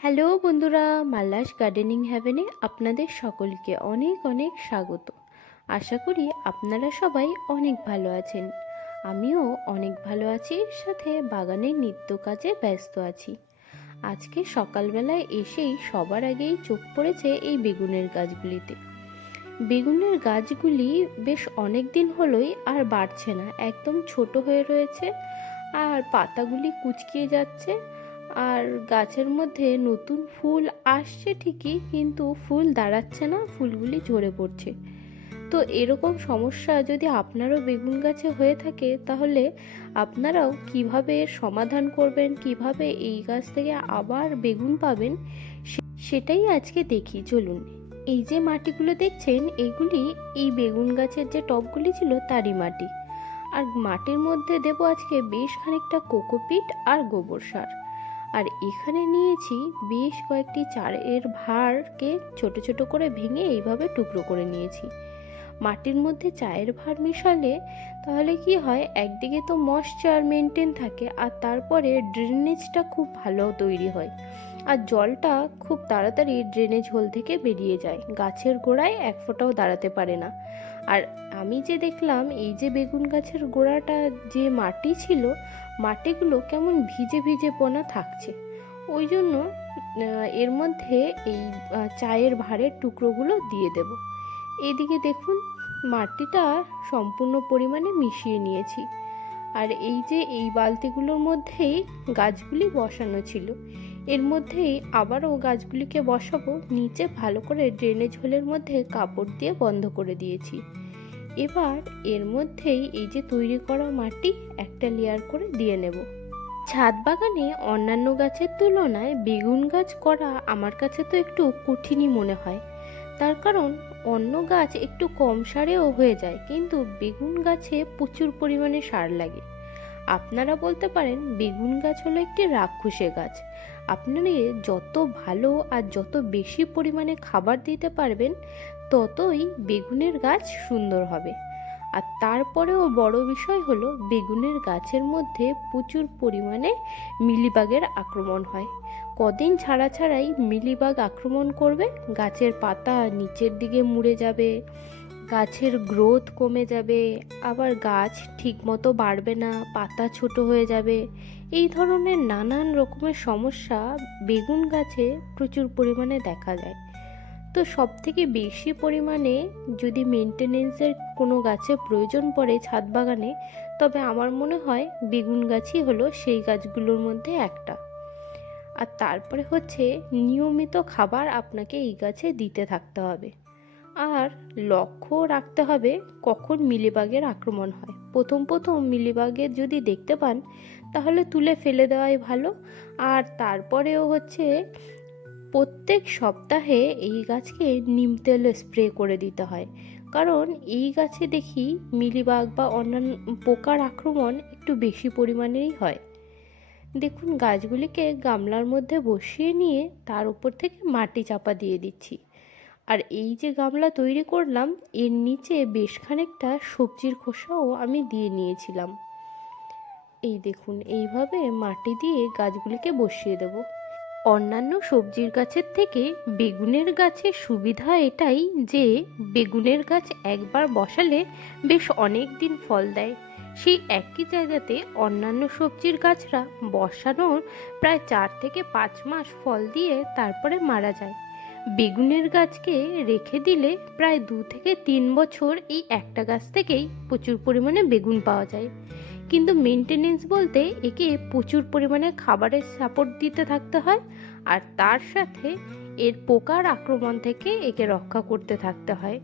Hello বন্ধুরা, মাল্লাস gardening হ্যাভেনে আপনাদের সকলকে অনেক অনেক স্বাগত। আশা করি আপনারা সবাই অনেক ভালো আছেন। আমিও অনেক ভালো আছি সাথে বাগানের নিত্য কাজে ব্যস্ত আছি। আজকে সকালবেলায় এসেই সবার আগেই চোখ পড়েছে এই বেগুনের গাছগুলিতে। বেগুনের গাছগুলি বেশ অনেক দিন হলোই আর বাড়ছে না, একদম ছোট হয়ে রয়েছে আর পাতাগুলি কুচকিয়ে যাচ্ছে। আর গাছের মধ্যে নতুন ফুল আসছে ঠিকই, কিন্তু ফুল দাঁড়াচ্ছে না, ফুলগুলি ঝরে পড়ছে। তো এরকম সমস্যা যদি আপনারও বেগুন গাছে হয়ে থাকে, তাহলে আপনারাও কীভাবে সমাধান করবেন, কীভাবে এই গাছ থেকে আবার বেগুন পাবেন সেটাই আজকে দেখি, চলুন। এই যে মাটিগুলো দেখছেন, এগুলি এই বেগুন গাছের যে টবগুলি ছিল, তারই মাটি। আর মাটির মধ্যে দেবো আজকে বেশ খানিকটা কোকোপিট আর গোবর সার। আর এখানে নিয়েছি বেশ কয়েকটি চারের ভাঁড়কে ছোট ছোট করে ভেঙে এইভাবে টুকরো করে নিয়েছি। মাটির মধ্যে চায়ের ভাঁড় মিশালে তাহলে কি হয়, একদিকে তো ময়শ্চার মেনটেন থাকে আর তারপরে ড্রেনেজটা খুব ভালো তৈরি হয়। আর জলটা খুব তাড়াতাড়ি ড্রেনেজ হোল থেকে বেরিয়ে যায়। গাছের গোড়ায় এক ফোঁটাও দাঁড়াতে পারে না। আর আমি যে দেখলাম, এই যে বেগুন গাছের গোড়াটা যে মাটি ছিল মাটিগুলো কেমন ভিজে ভিজে পোনা থাকছে। ওই জন্য এর মধ্যে এই চায়ের ভাঁড়ের টুকরোগুলো দিয়ে দেব। এদিকে দেখুন, মাটিটা সম্পূর্ণ পরিমাণে মিশিয়ে নিয়েছি। আর এই যে, এই বালতিগুলোর মধ্যেই গাছগুলি বসানো ছিল। এর মধ্যেই আবারও গাছগুলিকে বসাবো। নিচে ভালো করে ড্রেনেজ হোলের মধ্যে কাপড় দিয়ে বন্ধ করে দিয়েছি। এবার এর মধ্যেই এই যে তৈরি করা মাটি একটা লেয়ার করে দিয়ে নেব। ছাদ বাগানে অন্যান্য গাছের তুলনায় বেগুন গাছ করা আমার কাছে তো একটু কঠিনই মনে হয়। তার কারণ অন্য গাছ একটু কম সারেও হয়ে যায়, কিন্তু বেগুন গাছে প্রচুর পরিমাণে সার লাগে। আপনারা বলতে পারেন বেগুন গাছ হলো একটি রাক্ষসে গাছ। আপনারা যত ভালো আর যত বেশি পরিমাণে খাবার দিতে পারবেন, ততই বেগুনের গাছ সুন্দর হবে। আর তারপরেও বড় বিষয় হলো, বেগুনের গাছের মধ্যে প্রচুর পরিমাণে মিলিবাগের আক্রমণ হয়। কদিন ছাড়া ছাড়াই মিলিবাগ আক্রমণ করবে, গাছের পাতা নিচের দিকে মুড়ে যাবে গাছের গ্রোথ কমে যাবে, আবার গাছ ঠিকমতো বাড়বে না, পাতা ছোট হয়ে যাবে। এই ধরনের নানান রকমের সমস্যা বেগুন গাছে প্রচুর পরিমাণে দেখা যায়। তো সব থেকে বেশি পরিমাণে যদি মেনটেনেন্সের কোনো গাছে প্রয়োজন পড়ে ছাদ বাগানে, তবে আমার মনে হয় বেগুন গাছই হলো সেই গাছগুলোর মধ্যে একটা। আর তারপরে হচ্ছে নিয়মিত খাবার আপনাকে এই গাছে দিতে থাকতে হবে। আর লক্ষ্য রাখতে হবে কখন মিলিবাগের আক্রমণ হয়। প্রথম প্রথম মিলিবাগের যদি দেখতে পান, তাহলে তুলে ফেলে দেওয়াই ভালো। আর তারপরেও হচ্ছে প্রত্যেক সপ্তাহে এই গাছকে নিম তেল স্প্রে করে দিতে হয়। কারণ এই গাছে দেখি মিলিবাগ বা অন্যান্য পোকার আক্রমণ একটু বেশি পরিমাণেই হয়। দেখুন, গাছগুলিকে গামলার মধ্যে বসিয়ে নিয়ে তার উপর থেকে মাটি চাপা দিয়ে দিচ্ছি। আর এই যে গামলা তৈরি করলাম, এর নিচে বেশ খানিকটা সবজির খোসাও আমি দিয়ে নিয়েছিলাম। এই দেখুন, এইভাবে মাটি দিয়ে গাছগুলিকে বসিয়ে দেবো। অন্যান্য সবজির গাছের থেকে বেগুনের গাছের সুবিধা এটাই যে, বেগুনের গাছ একবার বসালে বেশ অনেক দিন ফল দেয়। সেই একই জায়গাতে অন্যান্য সবজির গাছরা বসানোর প্রায় চার থেকে পাঁচ মাস ফল দিয়ে তারপরে মারা যায়। বেগুনের গাছকে রেখে দিলে প্রায় দু থেকে তিন বছর এই একটা গাছ থেকেই প্রচুর পরিমাণে বেগুন পাওয়া যায়। কিন্তু মেনটেনেন্স বলতে একে প্রচুর পরিমাণে খাবারের সাপোর্ট দিতে থাকতে হয় আর তার সাথে এর পোকার আক্রমণ থেকে একে রক্ষা করতে থাকতে হয়।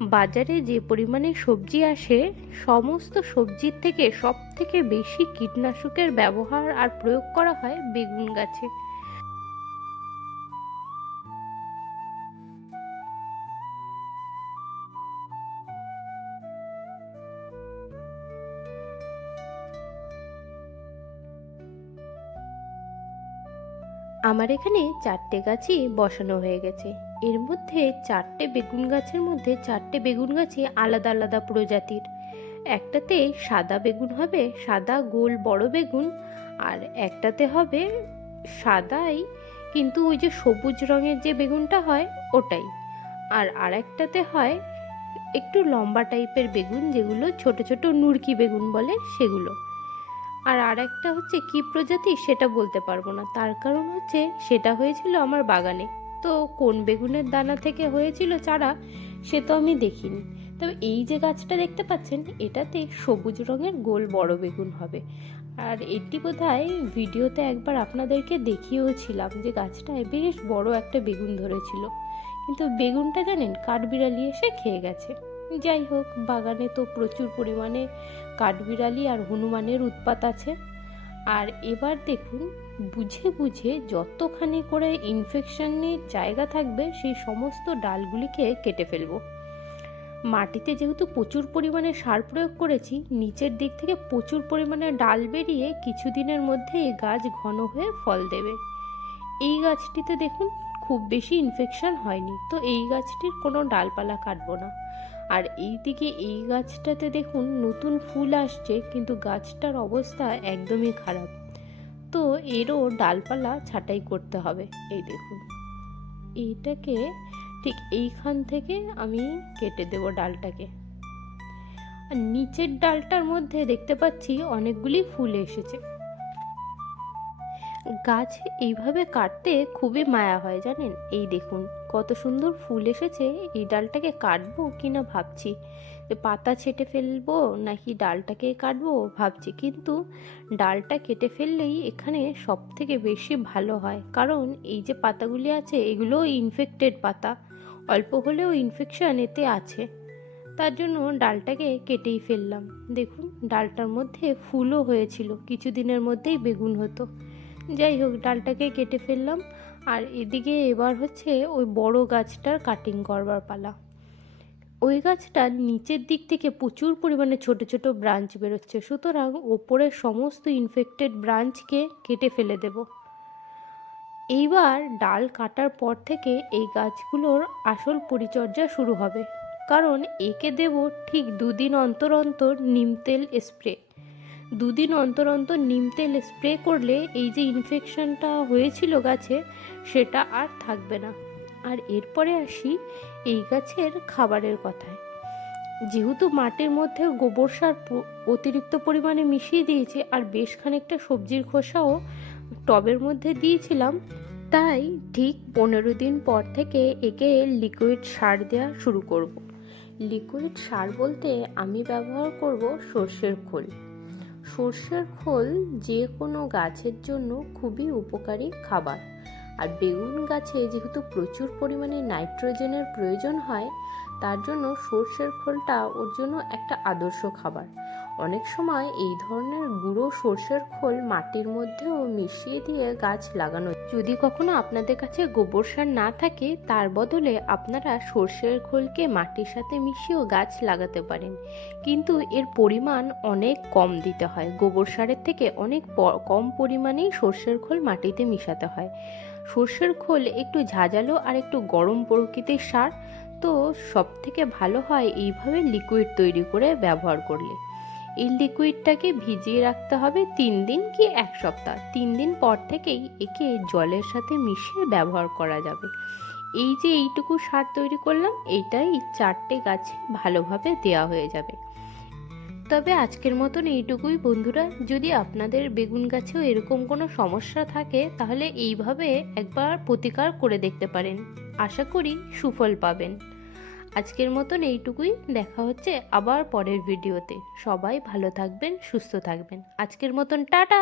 বাজারে যে পরিমাণে সবজি আসে, সমস্ত সবজির থেকে সব থেকে বেশি কীটনাশকের ব্যবহার আর প্রয়োগ করা হয় বেগুন গাছে। আমার এখানে চারটে গাছই বসানো হয়ে গেছে। এর মধ্যে চারটে বেগুন গাছের মধ্যে চারটে বেগুন গাছই আলাদা আলাদা প্রজাতির। একটাতে সাদা বেগুন হবে, সাদা, গোল, বড় বেগুন, আর একটাতে হবে সাদাই, কিন্তু ওই যে সবুজ রঙের যে বেগুনটা হয় ওটাই। আর আরেকটাতে হয় একটু লম্বা টাইপের বেগুন, যেগুলো ছোট ছোট নুরকি বেগুন বলে সেগুলো। আর আরেকটা হচ্ছে, কি প্রজাতি সেটা বলতে পারব না। তার কারণ হচ্ছে, সেটা হয়েছিল আমার বাগানে। তো কোন বেগুনের দানা থেকে হয়েছিল চারা, সে তো আমি দেখিনি। তবে এই যে গাছটা দেখতে পাচ্ছেন, এটাতে সবুজ রঙের গোল বড় বেগুন হবে। আর এটি বোধহয় ভিডিওতে একবার আপনাদেরকে দেখিয়েও ছিলাম যে গাছটায় বেশ বড় একটা বেগুন ধরেছিল। কিন্তু বেগুনটা জানেন, কাঠবিড়ালি এসে খেয়ে গেছে। যাই হোক বাগানে তো প্রচুর পরিমাণে কাঠবিড়ালি আর হনুমানের উৎপাত আছে। আর এবার দেখুন, বুঝে বুঝে যতখানি করে ইনফেকশনের জায়গা থাকবে, সেই সমস্ত ডালগুলিকে কেটে ফেলব। মাটিতে যেহেতু প্রচুর পরিমাণে সার প্রয়োগ করেছি, নিচের দিক থেকে প্রচুর পরিমাণে ডাল বেরিয়ে কিছুদিনের মধ্যে এই গাছ ঘন হয়ে ফল দেবে। এই গাছটিতে দেখুন, খুব বেশি ইনফেকশন হয়নি। তো এই গাছটির কোনো ডালপালা কাটবো না। আর এই দিকে এই গাছটাতে দেখুন নতুন ফুল আসছে, কিন্তু গাছটার অবস্থা একদমই খারাপ। তো এরও ডালপালা ছাঁটাই করতে হবে, এই দেখুন। এইটাকে ঠিক এইখান থেকে আমি কেটে দেব ডালটাকে। আর নিচের ডালটার মধ্যে দেখতে পাচ্ছি অনেকগুলি ফুল এসেছে। গাছ এইভাবে কাটতে খুবই মায়া হয় জানেন? এই দেখুন, কত সুন্দর ফুল এসেছে। এই ডালটাকে কাটবো কি না ভাবছি? পাতা ছেটে ফেলব নাকি ডালটাকে কাটবো ভাবছি। কিন্তু ডালটা কেটে ফেললেই এখানে সব থেকে বেশি ভালো হয়। কারণ এই যে পাতাগুলি আছে, এগুলো ইনফেক্টেড পাতা। অল্প হলেও ইনফেকশন এতে আছে। তার জন্য ডালটাকে কেটেই ফেললাম। দেখুন, ডালটার মধ্যে ফুলও হয়েছিল। কিছুদিনের মধ্যেই বেগুন হতো। যাই হোক ডালটাকে কেটে ফেললাম। আর এদিকে এবার হচ্ছে ওই বড় গাছটার কাটিং করবার পালা। ওই গাছটার নিচের দিক থেকে প্রচুর পরিমাণে ছোট ছোট ব্রাঞ্চ বেরোচ্ছে। সুতরাং ওপরের সমস্ত ইনফেক্টেড ব্রাঞ্চকে কেটে ফেলে দেব। এইবার ডাল কাটার পর থেকে এই গাছগুলোর আসল পরিচর্যা শুরু হবে। কারণ একে দেব ঠিক দুদিন অন্তর অন্তর নিম তেল স্প্রে দুদিন অন্তর অন্তর নিম তেল স্প্রে করলে এই যে ইনফেকশনটা হয়েছিল গাছে, সেটা আর থাকবে না। আর এরপরে আসি এই গাছের খাবারের কথায়। যেহেতু মাটির মধ্যে গোবর সার অতিরিক্ত পরিমাণে মিশিয়ে দিয়েছি আর বেশ খানিকটা সবজির খোসাও টবের মধ্যে দিয়েছিলাম, তাই ঠিক পনেরো দিন পর থেকে একে লিকুইড সার দেওয়া শুরু করব। লিকুইড সার বলতে আমি ব্যবহার করব সর্ষের খোল। সর্ষের খোল যে কোনো গাছের জন্য খুবই উপকারী খাবার। আর বেগুন গাছে যেহেতু প্রচুর পরিমাণে নাইট্রোজেনের প্রয়োজন হয়, তার জন্য সর্ষের খোলটা ওর জন্য একটা আদর্শ খাবার। অনেক সময় এই ধরনের গুঁড়ো সর্ষের খোল মাটির মধ্যেও মিশিয়ে দিয়ে গাছ লাগানো যদি কখনো আপনাদের কাছে গোবর সার না থাকে, তার বদলে আপনারা সর্ষের খোলকে মাটির সাথে মিশিয়েও গাছ লাগাতে পারেন। কিন্তু এর পরিমাণ অনেক কম দিতে হয়। গোবর সারের থেকে অনেক কম পরিমাণেই সর্ষের খোল মাটিতে মিশাতে হয়। সর্ষের খোল একটু ঝাঁঝালো আর একটু গরম প্রকৃতির সার, তো সব থেকে ভালো হয় এইভাবে লিকুইড তৈরি করে ব্যবহার করলে। এই লিকুইডটাকে ভিজিয়ে রাখতে হবে তিন দিন কি এক সপ্তাহ। তিন দিন পর থেকেই একে জলের সাথে মিশিয়ে ব্যবহার করা যাবে। এই যে এইটুকু সার তৈরি করলাম এইটাই চারটে গাছে ভালোভাবে দেওয়া হয়ে যাবে। তবে আজকের মতন এইটুকুই বন্ধুরা। যদি আপনাদের বেগুন গাছেও এরকম কোনো সমস্যা থাকে, তাহলে এইভাবে একবার প্রতিকার করে দেখতে পারেন। আশা করি সুফল পাবেন। আজকের মতন এইটুকুই। দেখা হচ্ছে আবার পরের ভিডিওতে। সবাই ভালো থাকবেন, সুস্থ থাকবেন। আজকের মতন টাটা!